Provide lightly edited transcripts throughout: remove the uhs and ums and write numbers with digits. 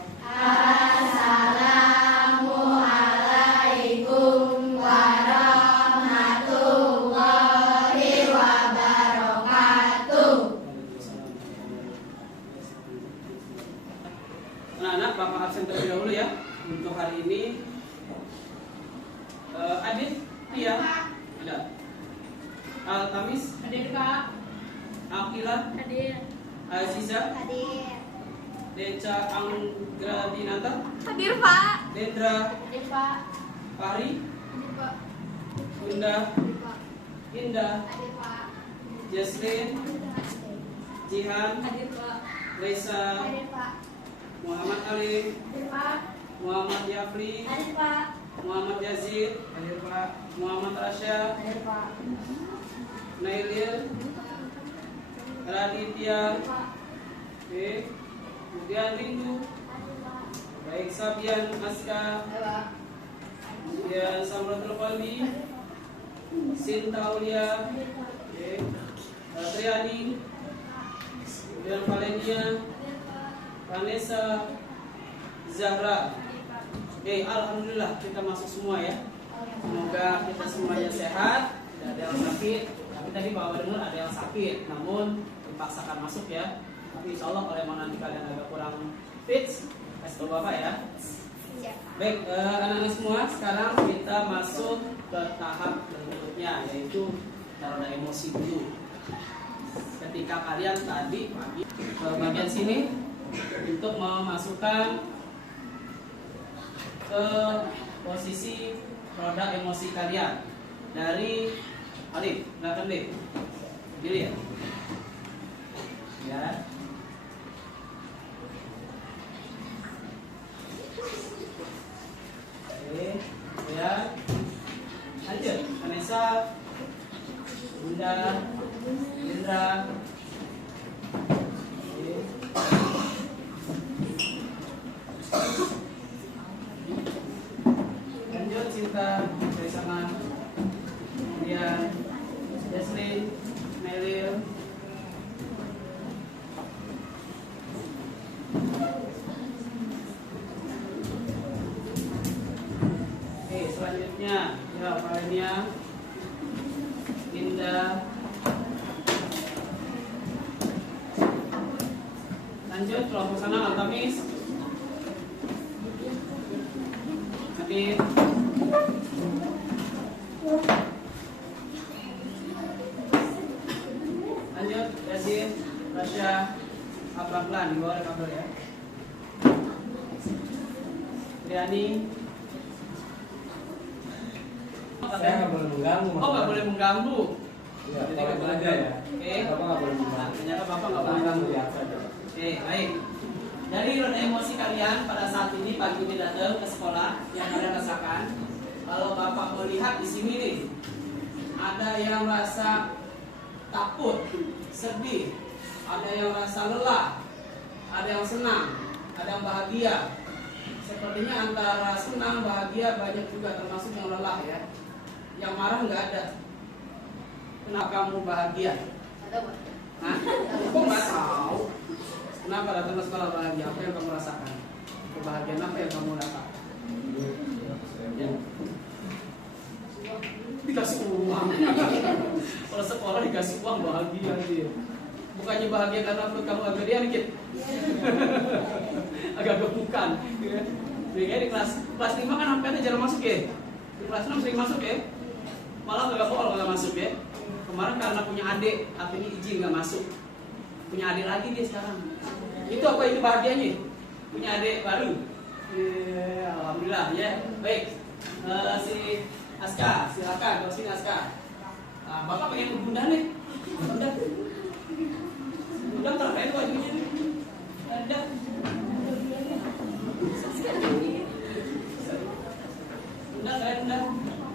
Assalamualaikum warahmatullahi wabarakatuh. Anak-anak, Bapak absen terlebih dahulu ya untuk hari ini. Adit, Tia, ada. Al-Tamis, Hadir Kak. Akila, Hadir. Aziza, Hadir. Deca Anggradinata, Hadir Pak. Dendra, Hadir Pak. Fahri, Hadir Pak. Bunda, Hadir Pak. Indah, Hadir Pak. Jesslyn, Jihan, Hadir Pak. Reza, Hadir Pak. Muhammad Ali, Hadir Pak. Muhammad Yafri, Hadir Pak. Muhammad Yazid, hadir Pak. Muhammad Rasya, Hadir Pak. Nailil, Raditya, oke. Kemudian Rindu, baik Sabian, Aska, kemudian Samratul Qalbi, Sinta Aulia, oke. Triani, kemudian Valenia, Vanessa, Zahra. Oke, alhamdulillah kita masuk semua ya. Semoga kita semuanya sehat, tidak ada yang sakit. Tapi tadi Bapak dengar ada yang sakit, namun dipaksakan masuk ya. Tapi insya Allah kalau emang nanti kalian agak kurang fit, kasih tahu Bapak ya. Baik, anak-anak semua, sekarang kita masuk ke tahap berikutnya, yaitu taruh emosi dulu. Ketika kalian tadi pagi ke bagian sini untuk memasukkan ke posisi roda emosi kalian dari Alif, belakang deh, diri ya. Ya. Oke, ya. Lanjut, Vanessa, Bunda, Indra. Oke. Lanjut Cinta dari sana, kemudian Jesslyn, Melil, oke selanjutnya ya Valenia, Indah. Lanjut kelompok sana Al-Tamis, Adit, lanjut Yasin, Rasya, pelan-pelan di bawah kabel ya. Triani. Saya nggak boleh mengganggu. Oh nggak boleh mengganggu. Iya, Jadi kalau nggak boleh belajar ya. Oke. Bapak nggak boleh Nah, mengganggu. ternyata Bapak nggak boleh Bapak mengganggu. lihat saja. Oke, baik. Dari roda emosi kalian pada saat ini pagi ini datang ke sekolah yang kalian rasakan. Kalau Bapak melihat di sini nih, ada yang rasa takut, sedih, ada yang rasa lelah, ada yang senang, ada yang bahagia. Sepertinya antara senang, bahagia banyak juga termasuk yang lelah ya. Yang marah nggak ada. Kenapa kamu bahagia? Hah? Kok nggak tahu? Kenapa datang ke sekolah bahagia? Apa yang kamu rasakan? Kebahagiaan apa yang kamu rasakan? Ya. Dikasih uang. Kalau sekolah dikasih uang bahagia dia. Bukannya bahagia karena perut kamu agak gedean dikit. Agak gemukan. Jadi di kelas 5 kan hampir jarang masuk ya. Di kelas 6 sering masuk ya. Malah nggak bohong nggak masuk ya. Kemarin karena punya adik, artinya izin nggak masuk. Punya adik lagi dia sekarang. Itu apa itu bahagianya? Punya adik baru. Alhamdulillah ya. Baik, si Aska, silakan. Kalau sini Aska. Bapak pengen ke Bunda nih. Bunda. Bunda keren bajunya nih. Ada. Bunda keren Bunda.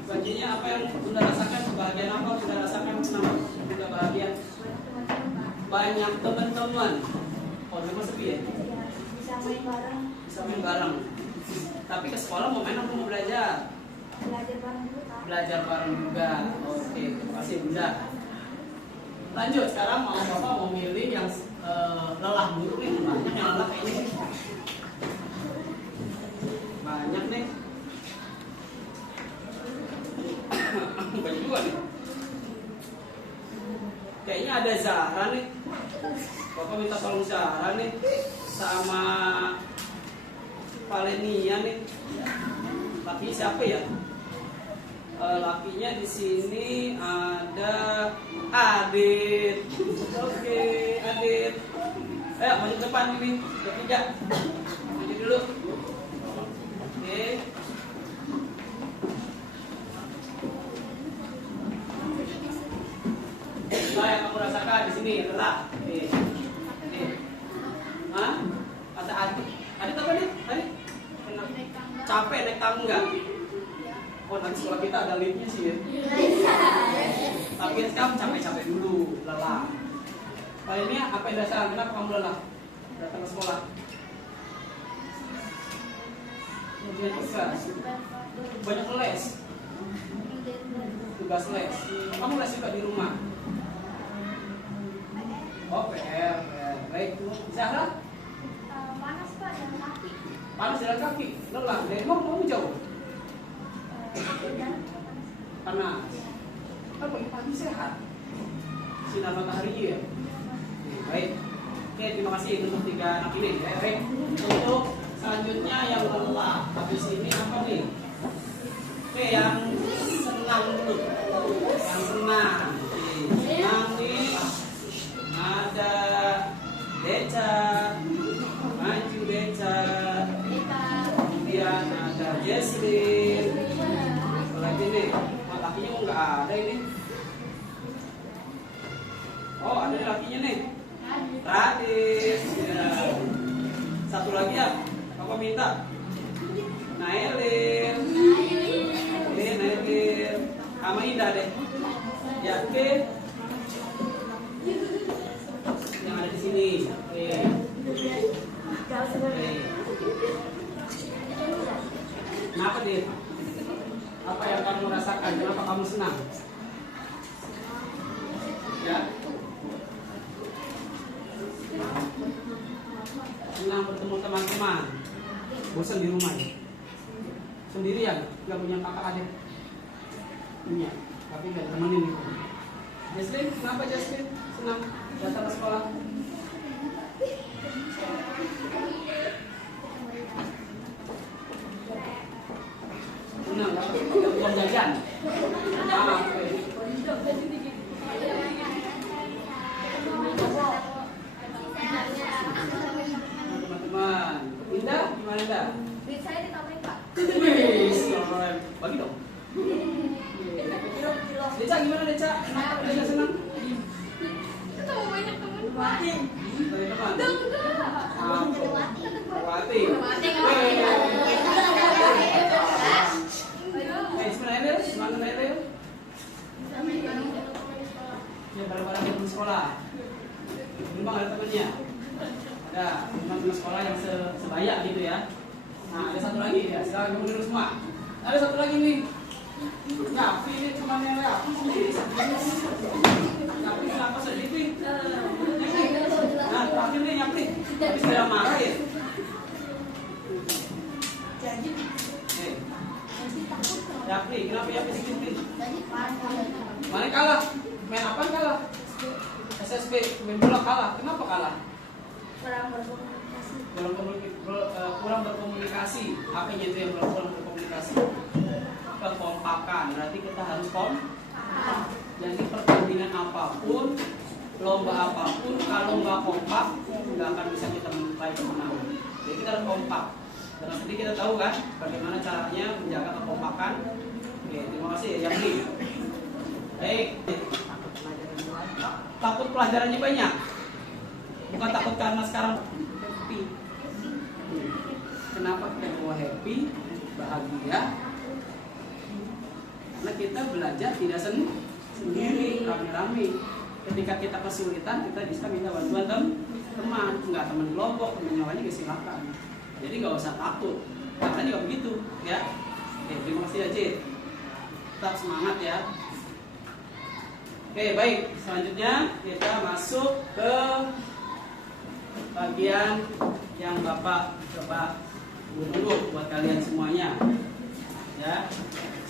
Bajunya apa yang Bunda rasakan? Kebahagiaan apa Bunda rasakan? Kenapa Bunda bahagia? Banyak teman-teman. Oh, memang sepi ya? Bisa main bareng. Bisa main bareng. Tapi ke sekolah mau main atau mau belajar? Belajar bareng dulu Kak. Belajar bareng juga. Oke, pasti Bunda. Lanjut, sekarang mau Bapak mau milih yang lelah dulu nih. Banyak yang lelah kayaknya. ada Zahra nih. Bapak minta tolong Zahra nih sama Valenia nih. Laki siapa ya? Lakinya di sini ada Adit. Oke, Adit. Ayo maju depan ini, bertiga. Maju dulu. Oke. Apa yang kamu rasakan di sini? Lelah. Nih. Hah? Kata Adit. Adit apa nih? Adit? Capek naik tangga. Oh, nanti sekolah kita ada liftnya sih ya. Tapi kamu capek-capek dulu, lelah. Pak ini apa yang dasar? Kenapa kamu lelah? Datang ke sekolah. Ujian tugas. Banyak les. Tugas les. Kamu les juga di rumah. Oh, PR. Baik, Zahra? Panas Pak, jalan kaki. Panas jalan kaki, lelah. Dari rumah kamu jauh? Panas. Kan pagi-pagi sehat. Sinar matahari ya. Baik. Oke, terima kasih untuk 3 anak ini. Baik. Untuk selanjutnya yang lelah. Habis ini apa nih? Oke, yang senang dulu. Yang senang. Oke, senang nih. Ada Deca. Maju Deca. Kemudian ada Jesslyn. Lagi nih, lakinya nggak ada ini. Oh, ada lakinya nih. Radis. Ya. Satu lagi ya, apa minta? Nailin. Ini Nailin. Sama Indah deh. Ya, oke. Yang ada di sini. Oke. Kenapa dia? Apa yang kamu rasakan? Kenapa kamu senang? Ya? Senang bertemu teman-teman. Bosan di rumah ya? Sendirian? Gak punya kakak adik? Punya, tapi gak temenin nih. Jesslyn, kenapa Jesslyn? Senang datang ke sekolah? Senang, dapat uang jajan. Teman-teman, Indah gimana Indah? Duit saya ditambahin Pak. Bagi dong. Deca gimana Deca? Deca senang? Ketemu banyak teman Pak. Dari teman? Enggak. Wati. Semangat Nailil. Ya bareng-bareng teman sekolah. Memang ada temannya. Ada teman-teman sekolah yang sebaya gitu ya. Nah, ada satu lagi ya. Sekarang kamu dulu semua. Ada satu lagi nih. Yapi ini temannya Yapi. Yapi kenapa sedih nih? Nah, terakhir nih Yapi. Tapi sudah marah ya. Yapi, kenapa Yapi sedih nih? Mana kalah? Main apa kalah? SSB, main bola kalah. Kenapa kalah? Kurang berkomunikasi. Apanya itu yang kurang berkomunikasi? Kekompakan. Berarti kita harus kompak. Jadi pertandingan apapun, lomba apapun, kalau nggak kompak, nggak akan bisa kita meraih kemenangan. Jadi kita harus kompak. Dan nanti kita tahu kan bagaimana caranya menjaga kekompakan. Oke, terima kasih ya Yami. Baik. Takut pelajarannya banyak. Bukan takut karena sekarang happy. Kenapa kita mau happy, bahagia? Karena kita belajar tidak sendiri, rame-rame. Ketika kita kesulitan, kita bisa minta bantuan teman, nggak teman kelompok, teman yang lainnya silakan. Jadi nggak usah takut. Karena juga begitu, ya. Oke, terima kasih ya Cid. Tetap semangat ya. Oke, baik. Selanjutnya kita masuk ke bagian yang Bapak coba dulu buat kalian semuanya. Ya.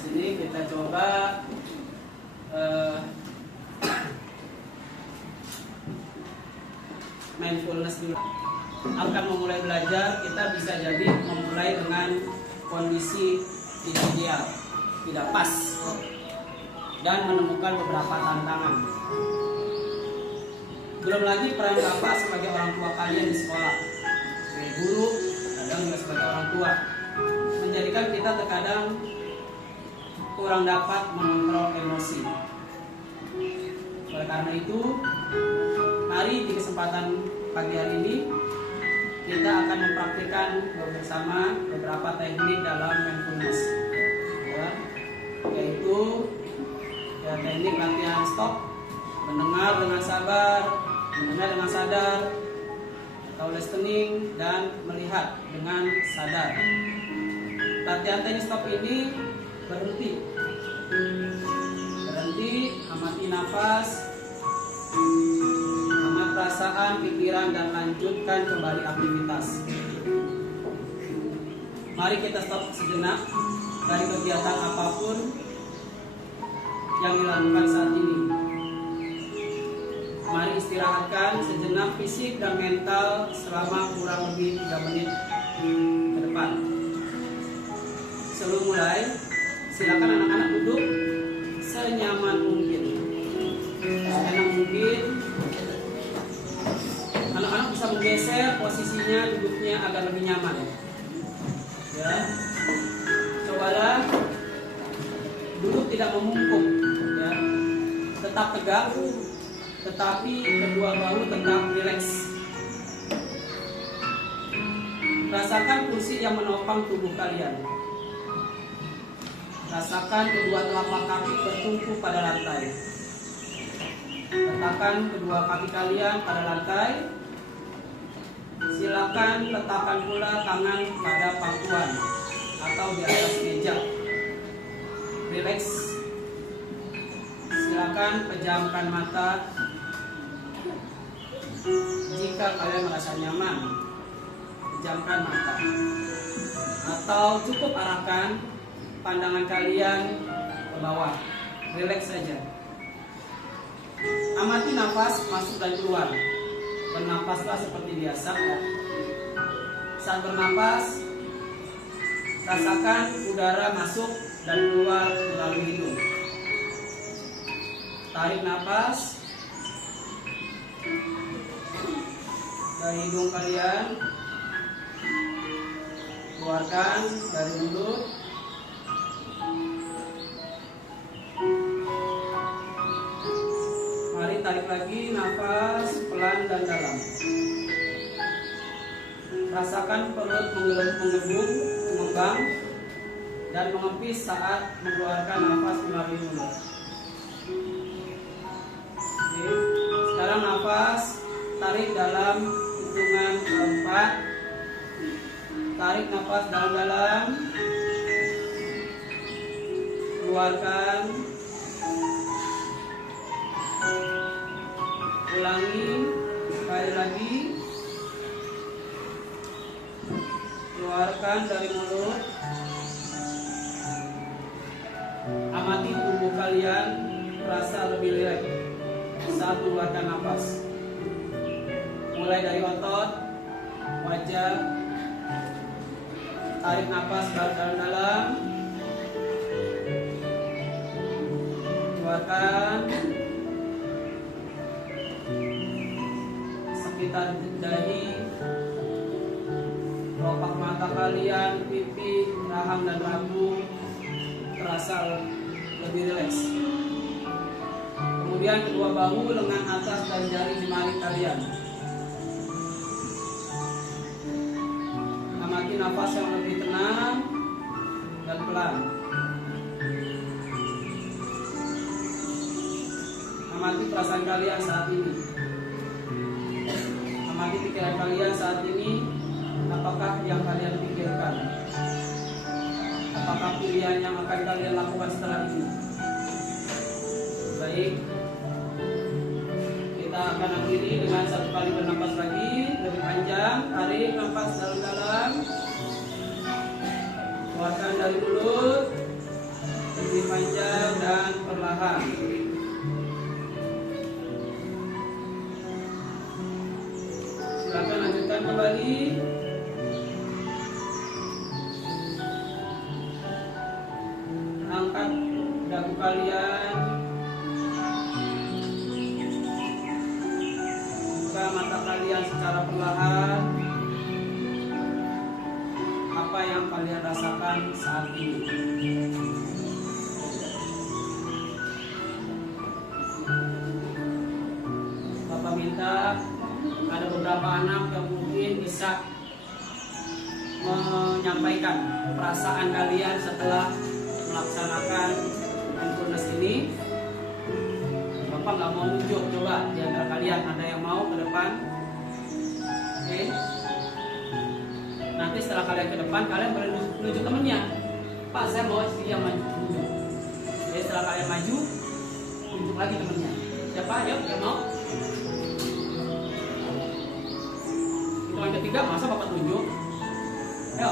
Sini kita coba dulu. Akan memulai belajar, kita bisa jadi memulai dengan kondisi tidak ideal, tidak pas, dan menemukan beberapa tantangan. Belum lagi peran Bapak sebagai orang tua kalian di sekolah, sebagai guru, kadang juga sebagai orang tua, menjadikan kita terkadang kurang dapat mengontrol emosi. Oleh karena itu, di kesempatan pagi hari ini kita akan mempraktikkan bersama beberapa teknik dalam mindfulness, yaitu teknik latihan stop, mendengar dengan sabar, mendengar dengan sadar, atau listening, dan melihat dengan sadar. Latihan teknik stop ini berhenti, amati nafas, amati perasaan, pikiran, dan lanjutkan kembali aktivitas. Mari kita stop sejenak dari kegiatan apapun yang dilakukan saat ini. Mari istirahatkan sejenak fisik dan mental selama kurang lebih 3 menit ke depan. Sebelum mulai, silakan anak-anak duduk senyaman mungkin. Senyaman mungkin. Anak-anak bisa menggeser posisinya, duduknya agar lebih nyaman. Ya, cobalah duduk tidak memungkuk, ya, tetap tegak, tetapi kedua bahu tetap rileks. Rasakan kursi yang menopang tubuh kalian. Rasakan kedua telapak kaki bertumpu pada lantai. Letakkan kedua kaki kalian pada lantai. Silakan letakkan pula tangan pada pangkuan atau di atas meja. Rileks. Silakan pejamkan mata jika kalian merasa nyaman. Pejamkan mata. Atau cukup arahkan pandangan kalian ke bawah. Rileks saja. Amati nafas masuk dan keluar. Bernafaslah seperti biasa. Saat bernapas, rasakan udara masuk dan keluar melalui hidung. Tarik nafas dari hidung kalian, keluarkan dari mulut. Mari tarik lagi nafas pelan dan dalam. Rasakan perut mengembung, mengembang, dan mengepis saat mengeluarkan nafas melalui mulut. Oke. Sekarang nafas tarik dalam hitungan 4. Tarik nafas dalam-dalam, keluarkan. Ulangi sekali lagi. Keluarkan dari mulut. Amati tubuh kalian terasa lebih rileks saat mengeluarkan nafas. Mulai dari otot, wajah. Tarik nafas dalam-dalam. Keluarkan. Sekitar dahi, kelopak mata kalian, pipi, rahang dan lambung terasa lebih rileks. Kemudian kedua bahu, lengan atas dan jari jemari kalian. Amati nafas yang lebih tenang dan pelan. Amati perasaan kalian saat ini. Amati pikiran kalian saat ini. Apakah yang kalian pikirkan? Apakah pilihan yang akan kalian lakukan setelah ini? Baik, kita akan akhiri dengan 1 kali bernapas lagi lebih panjang. Tarik nafas dalam-dalam, keluarkan dari mulut lebih panjang dan perlahan. Silakan kalian. Buka mata kalian secara perlahan. Apa yang kalian rasakan saat ini? Bapak minta ada beberapa anak yang mungkin bisa menyampaikan perasaan kalian setelah melaksanakan mindfulness ini. Bapak nggak mau nunjuk, coba di antara kalian ada yang mau ke depan? Oke. Nanti setelah kalian ke depan, kalian boleh nunjuk temennya. Pak, saya mau istri yang maju nunjuk. Jadi setelah kalian maju, nunjuk lagi temennya. Siapa? Yuk, yang mau? Hitungan ketiga, masa Bapak tunjuk? Ayo.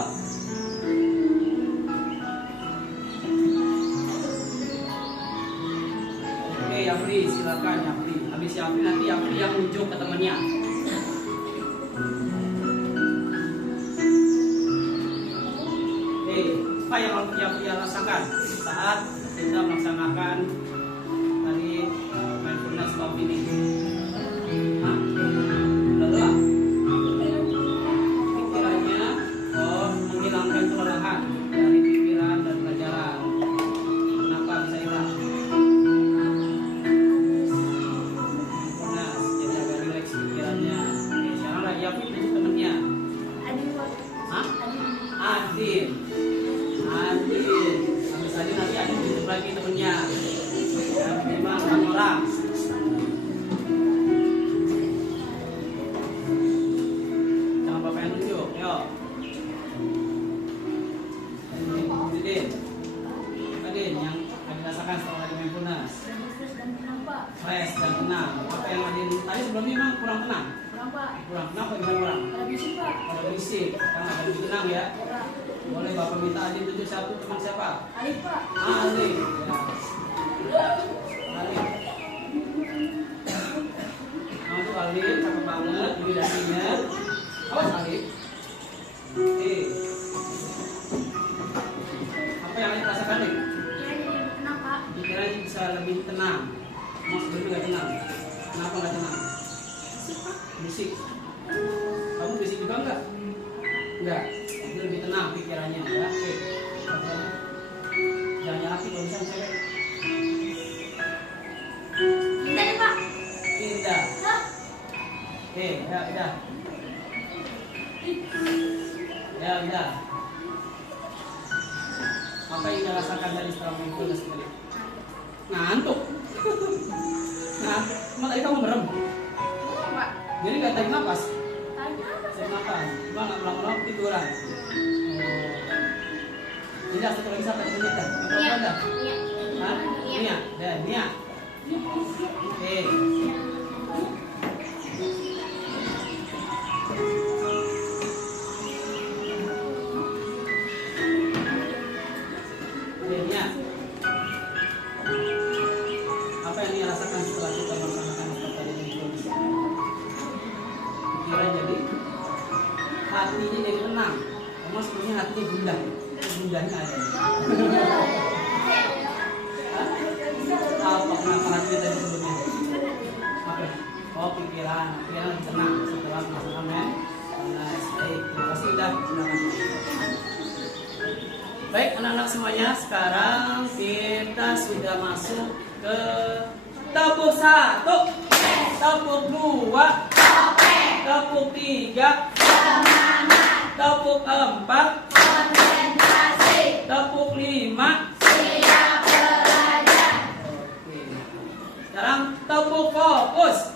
Oke, Yapri, silakan Yapri. Habis Yapri nanti Yapri yang nunjuk ke temennya. Oke, apa yang Yapri rasakan saat kita melaksanakan tadi mindfulness of ini? Hah? Lelah? Pikirannya, menghilangkan kelelahan dari pikiran dan pelajaran. Kenapa bisa hilang? Mindfulness, jadi agak rileks pikirannya. Oke, sekarang lagi Yapri tunjuk temennya. Hah? Adin. Habis Adin nanti Adin tunjuk lagi temennya. Ya, minimal 4 orang. Jangan Bapak yang tunjuk, yuk. Adin yang Adin rasakan setelah lagi mindfulness. Fresh dan tenang. Apa yang Adin tadi sebelumnya memang kurang tenang? Kurang tenang atau gimana kurang? Ada berisik. Sekarang ada lebih tenang ya. Boleh Bapak minta Adin tunjuk satu teman siapa? Alif, Pak. Alif. Ya. Alif. Masuk Alif, cakep banget. Ini dasinya. Awas Alif. Oke. Apa yang Alif rasakan nih? Pikirannya bisa lebih tenang. Mau sebelumnya nggak tenang? Kenapa nggak tenang? Berisik. Kamu berisik juga enggak? Enggak. Itu lebih tenang pikirannya ya. Oke. Jangan nyalakin kalau bisa cewek. Pindah nih, Pak. Pindah. Oke, ya udah. Ya udah. Apa yang Anda rasakan tadi setelah mindfulness tadi? Ngantuk. Ngantuk. Cuma tadi kamu merem. Pak. Jadi nggak tarik nafas. Tarik nafas. Tarik nafas. Cuma nggak lama-lama tiduran. Tidak, satu lagi sampai menit dah. Berapa dah? Hah? Nia. Dan Nia. Oke. Nia. Apa yang Nia rasakan setelah kita melaksanakan tadi mindfulness? Pikiran jadi, hatinya jadi tenang. Kamu sebenarnya hatinya gundah. Gundahnya ada. Apa kenapa hati tadi sebelumnya? Apa? Oh, pikiran lebih tenang setelah melaksanakan mindfulness. Baik, terima kasih udah. Silakan. Baik anak-anak semuanya, sekarang kita sudah masuk ke tepuk 1, tepuk 2, tepuk 3, tepuk 4, tepuk 5. Oke. Sekarang tepuk fokus.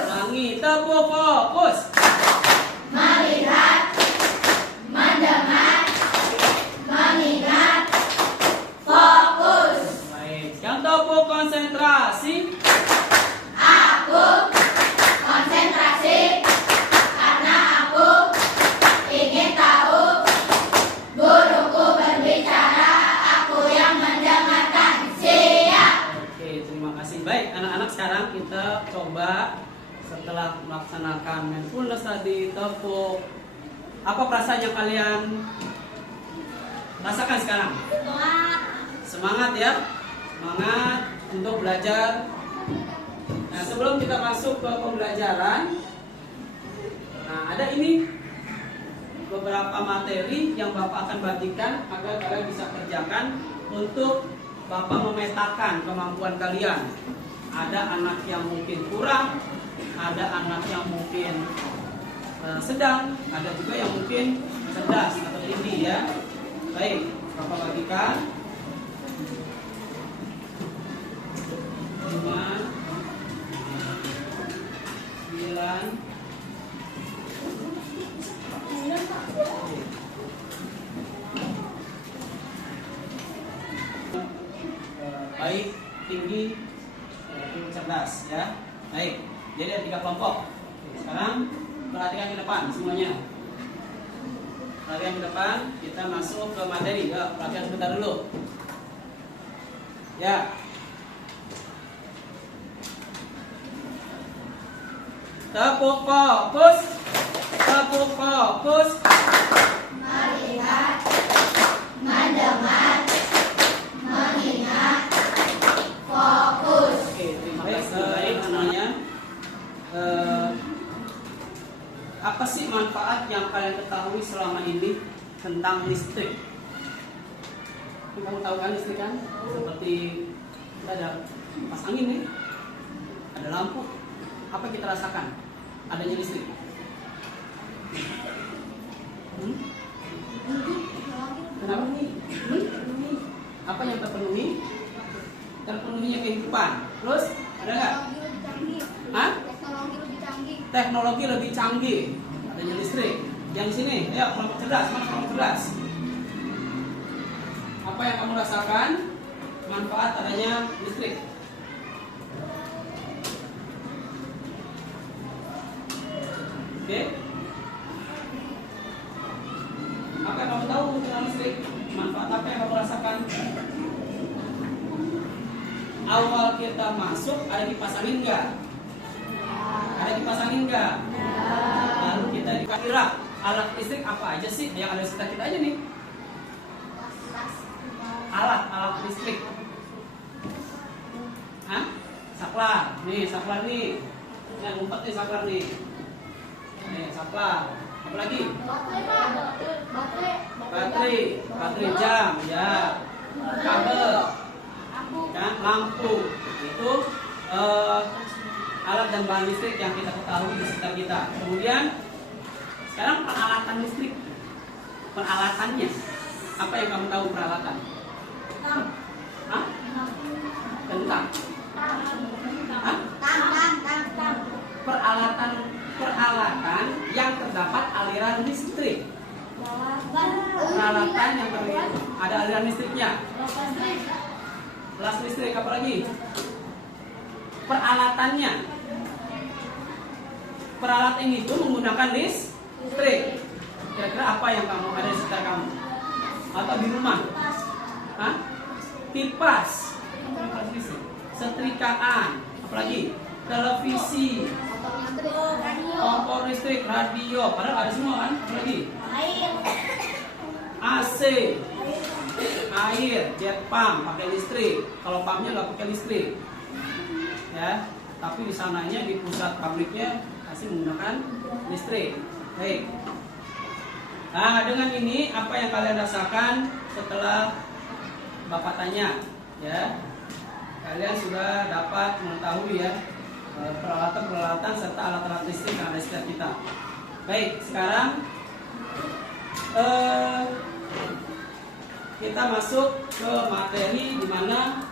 Ulangi, tepuk fokus. Baik, yang tepuk konsentrasi. Oke, terima kasih. Baik, anak-anak, sekarang kita coba setelah melaksanakan mindfulness tadi, tepuk Apa perasaan yang kalian rasakan sekarang? Semangat ya, semangat untuk belajar. Nah, sebelum kita masuk ke pembelajaran, nah ada ini beberapa materi yang Bapak akan bagikan agar kalian bisa kerjakan untuk Bapak memetakan kemampuan kalian. Ada anak yang mungkin kurang, ada anak yang mungkin sedang, ada juga yang mungkin cerdas atau tinggi ya. Baik, Bapak bagikan 5, 9. Baik, tinggi, cerdas ya. Baik, jadi ada 3 kelompok. Sekarang perhatikan ke depan semuanya. Perhatikan ke depan, kita masuk ke materi. Ya, perhatikan sebentar dulu. Ya. Tepuk fokus. Tepuk fokus. Melihat, mendengar, mengingat, fokus. Oke, terima kasih. Baik, namanya. Apa sih manfaat yang kalian ketahui selama ini tentang listrik? Kamu tahu kan listrik kan? Seperti kita ada kipas angin nih, ada lampu. Apa yang kita rasakan? Adanya listrik. Kenapa nih? Apa yang terpenuhi? Terpenuhinya kehidupan. Terus ada nggak? Hah? Teknologi lebih canggih. Adanya listrik. Yang di sini, ayo kelompok cerdas, mana kelompok cerdas? Apa yang kamu rasakan? Manfaat adanya listrik. Oke. Apa yang kamu tahu tentang listrik? Manfaat apa yang kamu rasakan? Awal kita masuk ada kipas angin nggak? Ada kipas angin nggak? Lalu kita dikira alat listrik apa aja sih yang ada di sekitar kita aja nih? Alat listrik. Hah? Saklar. Nih, saklar nih. Yang ngumpet nih saklar nih. Nih, saklar. Apa lagi? Baterai jam, ya. Kabel. Kan, lampu. Itu alat dan bahan listrik yang kita ketahui di sekitar kita. Kemudian sekarang peralatan listrik. Peralatannya. Apa yang kamu tahu peralatan? Hah? Kentang. Hah? Peralatan yang terdapat aliran listrik. Peralatan yang terlihat ada aliran listriknya. Gelas listrik, apa lagi? Peralatannya. Peralatan itu menggunakan listrik. Kira-kira apa yang kamu ada di sekitar kamu? Atau di rumah? Hah? Kipas. Setrikaan. Apalagi? Televisi. Kompor listrik, radio. Padahal ada semua kan? Apalagi? AC. Air, jet pump pakai listrik. Kalau pumpnya nggak pakai listrik. Ya, tapi di sananya di pusat pabriknya pasti menggunakan listrik. Baik. Nah, dengan ini apa yang kalian rasakan setelah Bapak tanya? Ya, kalian sudah dapat mengetahui ya peralatan-peralatan serta alat-alat listrik yang ada di sekitar kita. Baik, sekarang kita masuk ke materi di mana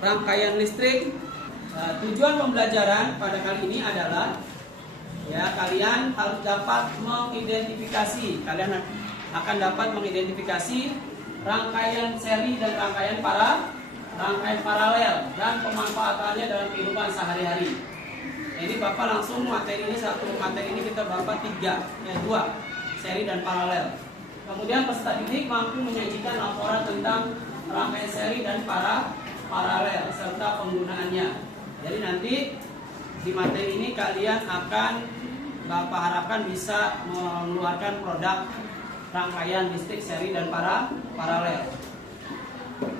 rangkaian listrik. Tujuan pembelajaran pada kali ini adalah ya kalian harus dapat mengidentifikasi. Kalian akan dapat mengidentifikasi rangkaian seri dan rangkaian paralel dan pemanfaatannya dalam kehidupan sehari-hari. Ini Bapak langsung materi ini kita Bapak 2 seri dan paralel. Kemudian peserta didik mampu menyajikan laporan tentang rangkaian seri dan paralel serta penggunaannya. Jadi nanti di materi ini kalian akan Bapak harapkan bisa mengeluarkan produk rangkaian listrik seri dan paralel.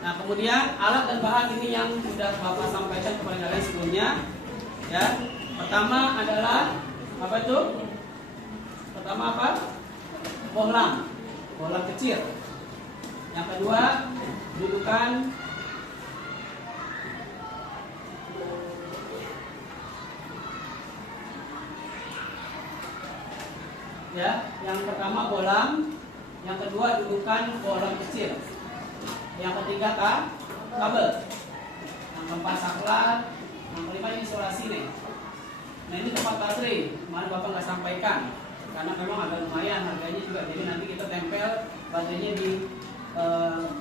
Nah, kemudian alat dan bahan ini yang sudah Bapak sampaikan kepada kalian sebelumnya. Ya, pertama adalah apa itu? Pertama apa? Bohlam kecil. Yang kedua, dudukan ya. Yang pertama bohlam, yang kedua dudukan bohlam kecil. Yang ketiga kabel. Yang keempat saklar, yang kelima isolasi nih. Nah, ini tempat baterai. Kemarin Bapak nggak sampaikan karena memang agak lumayan harganya juga. Jadi nanti kita tempel baterainya di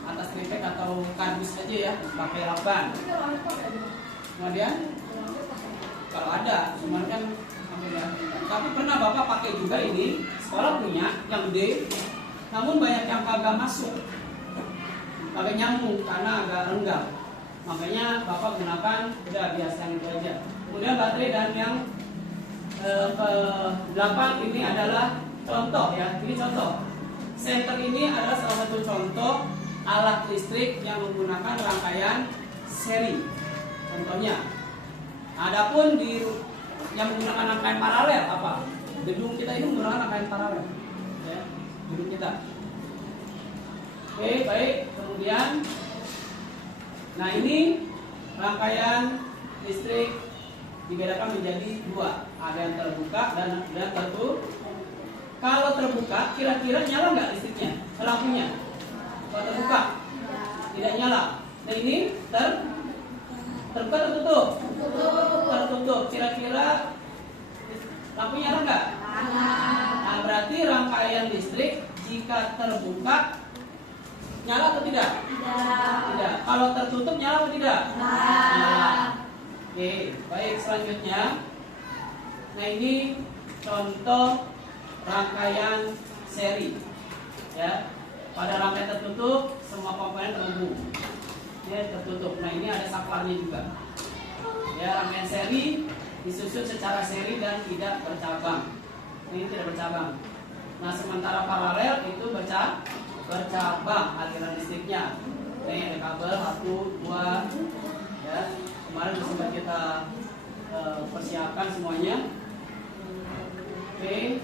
atas tripod atau kardus aja ya, pakai lakban. Kemudian kalau ada, cuman kan tapi pernah Bapak pakai juga ini, sekolah punya yang gede, namun banyak yang kagak masuk, kagak nyambung karena agak renggang. Makanya Bapak gunakan udah biasa yang itu aja. Kemudian baterai dan yang ke-8 ini adalah contoh ya. Ini contoh. Center ini adalah salah satu contoh alat listrik yang menggunakan rangkaian seri. Contohnya. Adapun di yang menggunakan rangkaian paralel apa? Gedung kita ini menggunakan rangkaian paralel. Ya, gedung kita. Oke, baik. Kemudian, nah ini rangkaian listrik dibedakan menjadi dua. Ada yang terbuka dan tertutup. Kalau terbuka, kira-kira nyala nggak listriknya? Lampunya? Kalau terbuka, tidak nyala. Nah ini terbuka tertutup? Tertutup. Kira-kira lampunya nyala nggak? Nah, berarti rangkaian listrik jika terbuka nyala atau tidak? Tidak. Kalau tertutup nyala atau tidak? Nyala. Oke, baik, selanjutnya. Nah ini contoh rangkaian seri. Ya, pada rangkaian tertutup semua komponen terhubung. Ya, tertutup. Nah ini ada saklarnya juga. Ya, rangkaian seri disusun secara seri dan tidak bercabang. Ini tidak bercabang. Nah sementara paralel itu bercabang aliran listriknya. Ini ada kabel 1, 2. Ya, kemarin sudah kita persiapkan semuanya. Oke.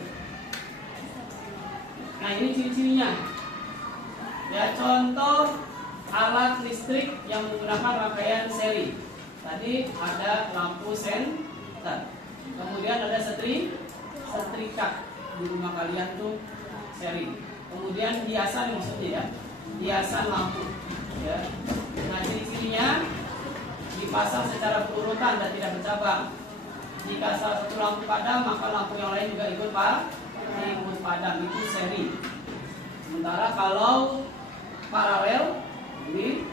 Nah ini ciri-cirinya. Ya, contoh alat listrik yang menggunakan rangkaian seri. Tadi ada lampu senter. Kemudian ada setrika di rumah kalian tuh seri. Kemudian hiasan maksudnya ya, hiasan lampu. Ya. Nah ciri-cirinya dipasang secara berurutan dan tidak bercabang. Jika salah satu lampu padam, maka lampu yang lain juga ikut padam. Itu seri. Sementara kalau paralel ini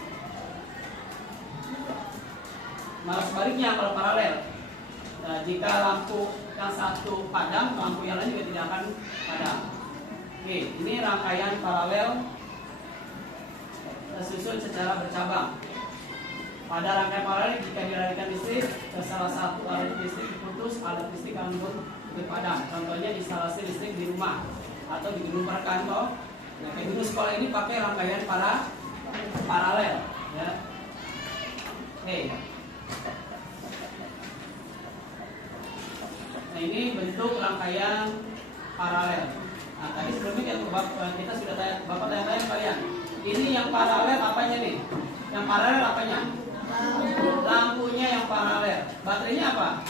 malah sebaliknya kalau paralel. Nah, jika lampu yang satu padam, lampu yang lain juga tidak akan padam. Oke, ini rangkaian paralel tersusun secara bercabang. Pada rangkaian paralel jika dialirkan listrik ke salah satu alat listrik diputus, alat listrik akan padam. Contohnya instalasi listrik di rumah atau di gedung perkantor. Nah, kayak gedung sekolah ini pakai rangkaian paralel. Ya. Oke. Nah ini bentuk rangkaian paralel. Nah tadi sebelumnya kita sudah Bapak tanya-tanya kalian. Ini yang paralel apanya nih? Yang paralel apanya? Lampunya yang paralel. Baterainya apa?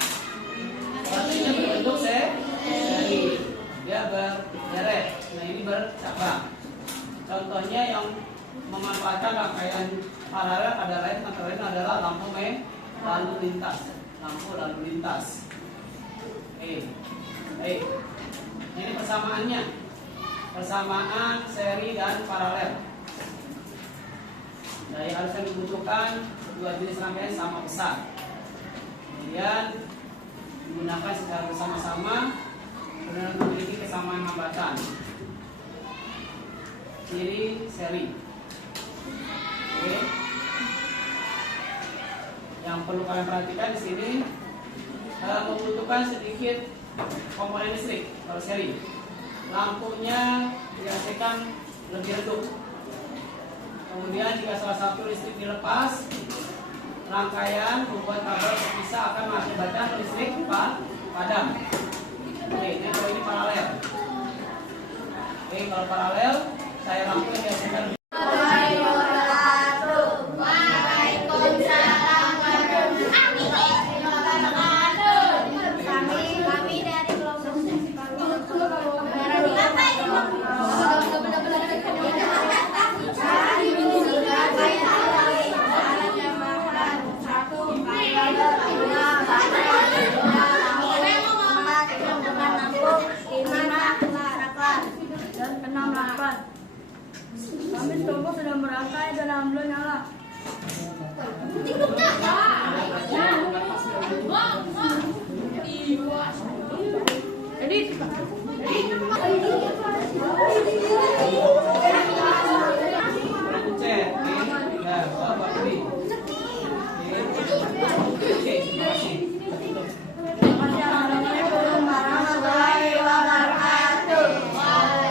Baterainya berbentuk seri. Dia berderet. Nah ini bercabang. Contohnya yang memanfaatkan rangkaian paralel antara lain adalah lampu lalu lintas. Lampu lalu lintas. Baik. Ini persamaannya. Persamaan seri dan paralel. Dari arus yang dibutuhkan dua jenis rangkaian sama besar. Kemudian digunakan secara bersama-sama dan memiliki kesamaan hambatan. Ciri seri. Oke. Yang perlu kalian perhatikan di sini membutuhkan sedikit komponen listrik kalau seri. Lampunya dihasilkan lebih redup. Kemudian jika salah satu listrik dilepas, rangkaian membuat kabel terpisah akan mengakibatkan listrik padam. Oke, ini kalau ini paralel. Oke, kalau paralel, saya lampu yang dihasilkan kami toko sudah merangkai dan alhamdulillah nyala. Jadi pencet. Nah, Bapak Dwi. Oke, terima kasih. Assalamualaikum warahmatullahi wabarakatuh.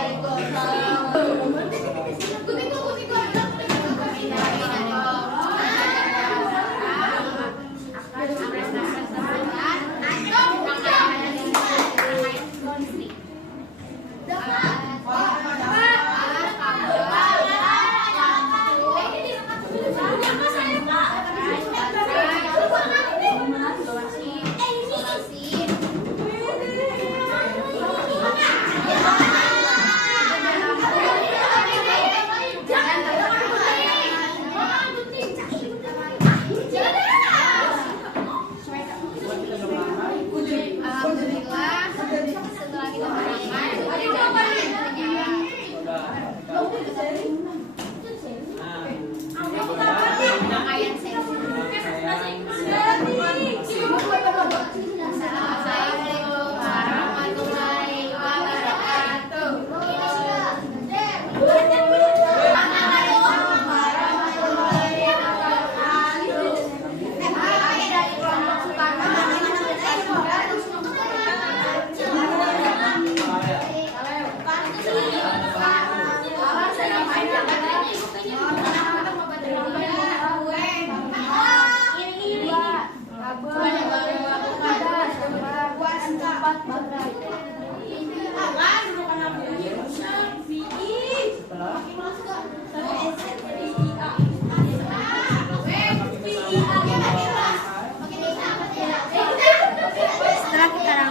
Setelah kita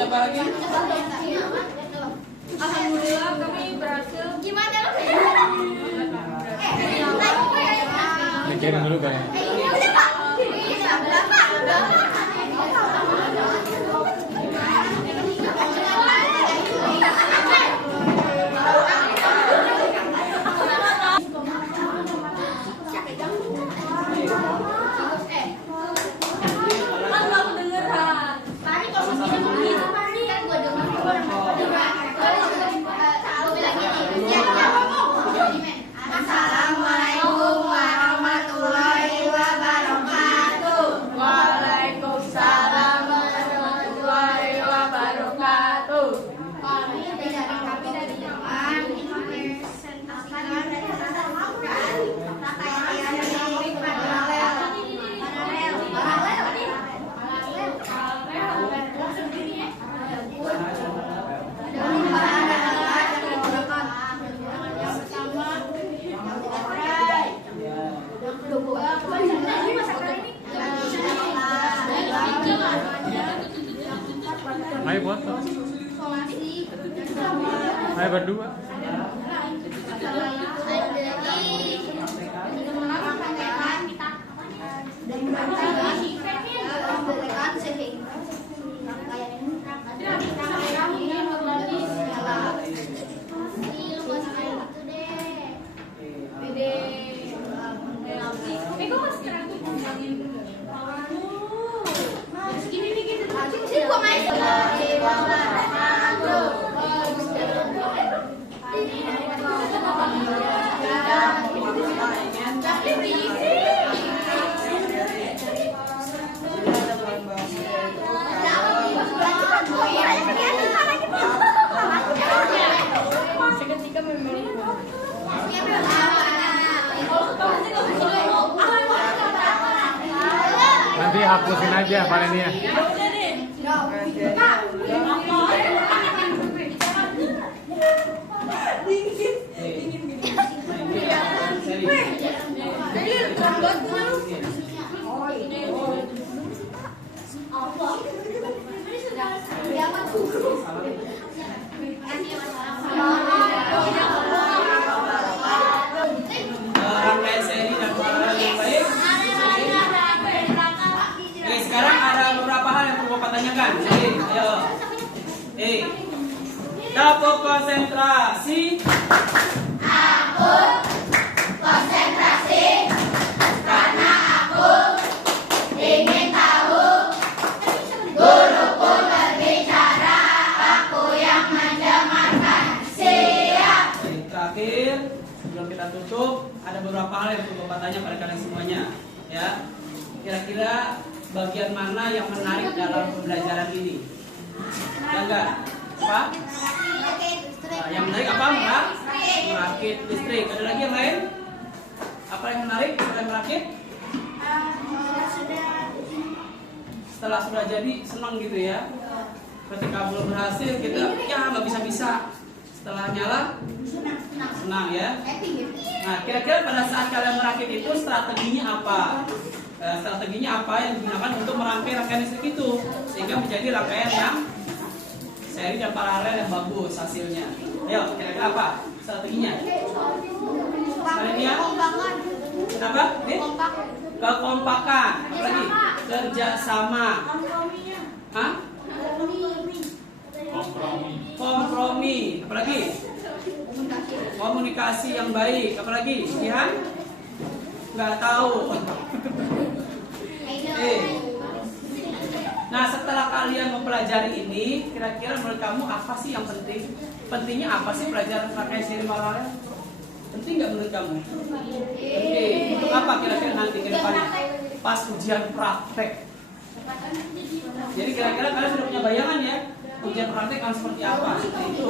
Siapa lagi? Alhamdulillah kami berhasil. Gimana? Kirim dulu Pak. Udah Pak. Berapa? Ayo berdua. Nanti hapusin aja panennya. Rangkaian seri dan paralel yang baik. Oke, sekarang ada beberapa hal yang perlu Bapak tanyakan. Ayo. Dapur konsentrasi. Aku konsentrasi karena aku ingin tahu guruku berbicara, aku yang mendengarkan. Siap. Terakhir, sebelum kita tutup, ada beberapa hal yang perlu Bapak tanya pada kalian semuanya. Ya, kira-kira bagian mana yang menarik dalam pembelajaran ini? Ya enggak? Apa? Nah, yang menarik apa? Merakit listrik. Ada lagi yang lain? Apa yang menarik selain merakit? Setelah sudah jadi senang gitu ya. Ketika belum berhasil kita ya nggak bisa. Setelah nyala senang ya. Nah, kira-kira pada saat kalian merakit itu strateginya apa? Strateginya apa yang digunakan untuk merangkai rangkaian listrik itu sehingga menjadi rangkaian yang seri dan paralel yang bagus hasilnya. Ayo, kira-kira apa strateginya? Strateginya? Kenapa? Kekompakan. Apalagi? Kerjasama. Hah? Kompromi. Apalagi? Komunikasi yang baik. Apalagi? Ihan? Nggak tahu. Nah, setelah kalian mempelajari ini, kira-kira menurut kamu apa sih yang penting? Pentingnya apa sih pelajaran rangkaian seri paralel? Penting nggak menurut kamu? Penting. Untuk apa kira-kira nanti ke depannya? Pas ujian praktek. Jadi kira-kira kalian sudah punya bayangan ya? Ujian praktek akan seperti apa? Seperti itu.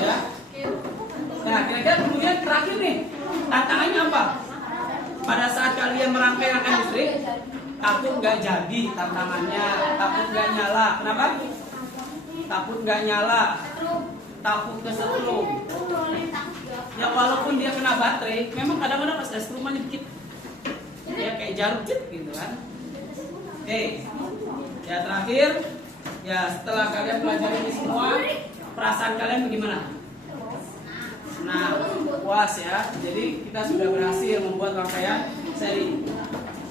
Ya. Nah, kira-kira kemudian terakhir nih, tantangannya apa? Pada saat kalian merangkai rangkaian listrik, takut nggak jadi tantangannya, takut nggak nyala. Kenapa? Takut nggak nyala, takut kesetrum. Ya walaupun dia kena baterai, memang kadang-kadang pas setrumannya dikit, ya kayak jarum gitu kan. Oke, ya terakhir, ya setelah kalian pelajari ini semua, perasaan kalian bagaimana? Nah, puas ya. Jadi kita sudah berhasil membuat rangkaian seri.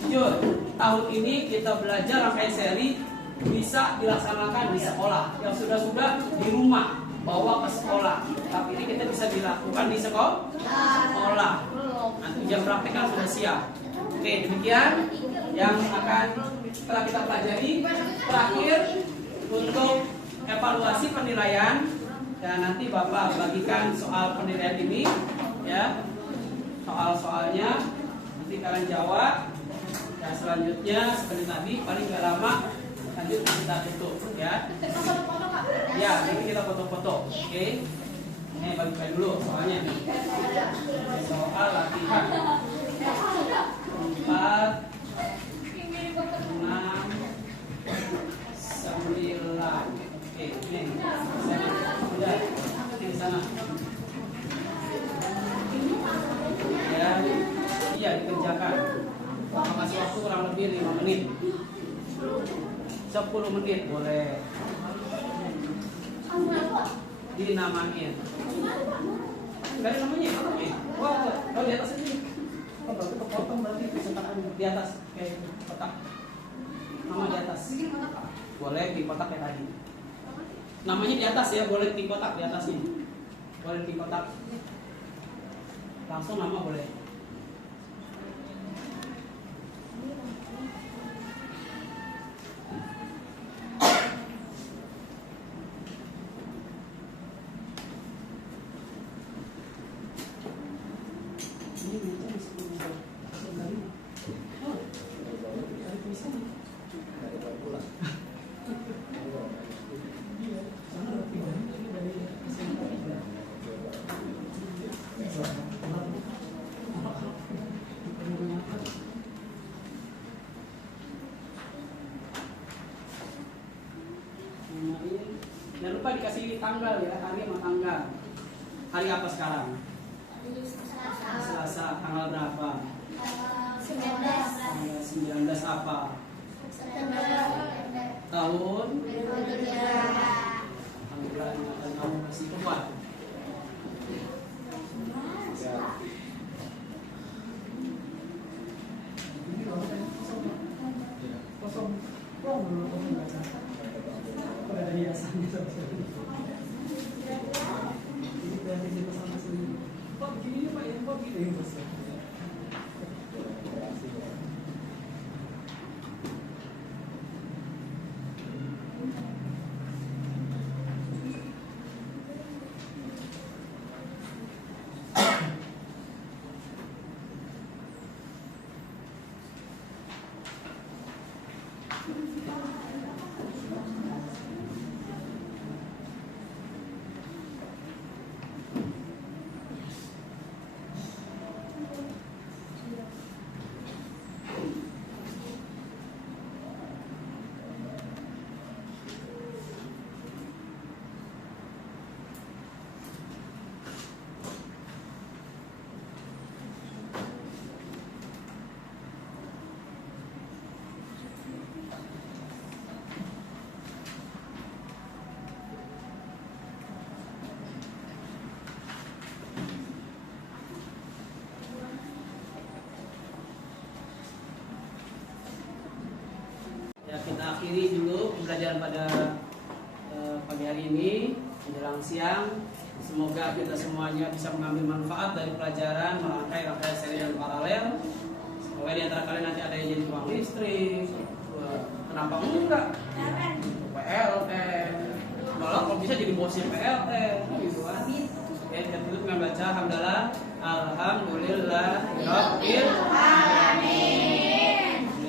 Jujur, tahun ini kita belajar rangkaian seri bisa dilaksanakan di sekolah. Yang sudah di rumah bawa ke sekolah. Tapi ini kita bisa dilakukan di sekolah. Nanti jam praktek kan sudah siap. Oke, demikian yang akan setelah kita pelajari. Terakhir untuk evaluasi penilaian. Dan nanti Bapak bagikan soal penilaian ini ya. Soal-soalnya nanti kalian jawab. Dan selanjutnya seperti tadi paling gak lama lanjut kita tutup ya. Ya, nanti kita foto-foto. Oke. Ini bagikan dulu soalnya. Soal latihan 4 6 9. Oke, ini sudah di sana. Ya, iya dikerjakan. Kasih waktu kurang lebih 5 menit. 10 menit boleh. dinamain. Gak ada namanya ya? Wah, di atas ini. Oh, berarti kepotong berarti cetakan di atas kayak kotak. Nama di atas. Boleh di kotak kayak tadi. Namanya di atas ya, boleh di kotak di atasnya. Boleh di kotak. Langsung nama boleh. Jangan lupa dikasih tanggal ya, hari sama tanggal. Hari apa sekarang? Selasa, tanggal berapa? Tanggal 19 apa? Tahun? Alhamdulillah, ingatan kamu masih kuat. Kosong. Ada hiasannya ini kreatif bersama sendiri. Pak begini Pak ya, Pak gitu ya Mas. Ya, kita akhiri dulu pembelajaran pada pagi hari ini menjelang siang. Semoga kita semuanya bisa mengambil manfaat dari pelajaran merangkai seri dan paralel. Semoga di antara kalian nanti ada yang jadi tukang listrik. Kenapa enggak? PLN. Malah kalau bisa jadi bosnya PLN gitu kan. Oke, kita tutup dengan baca hamdalah alhamdulillah rabbil alamin.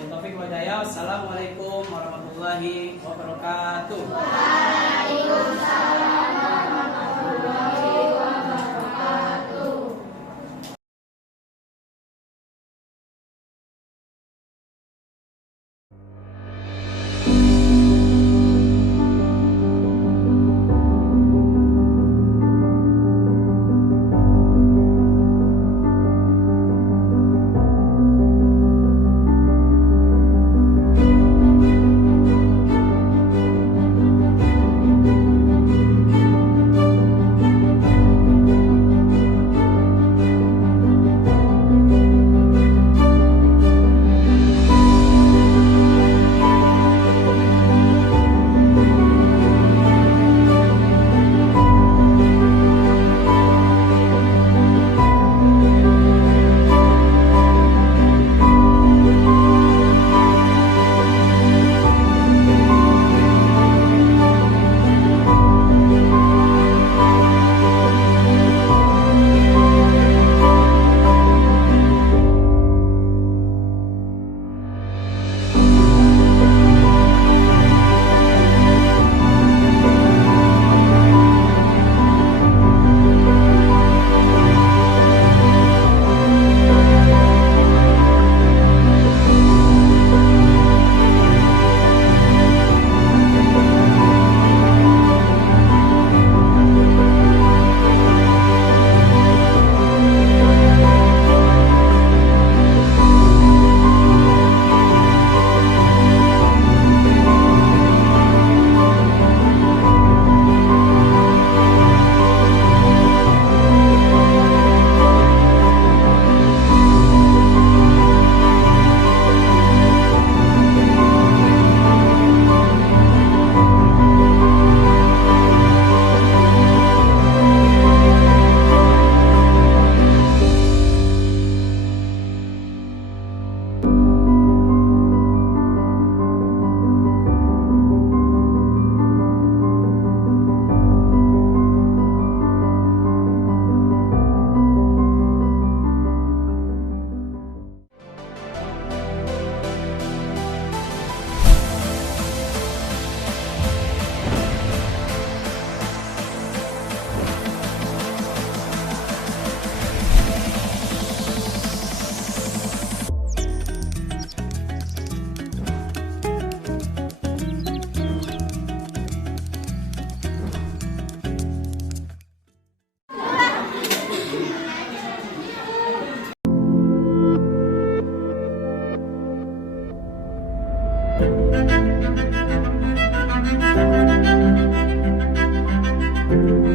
Taufik Hidayah. Assalamualaikum warahmatullahi wabarakatuh. Waalaikumsalam. Assalamualaikum.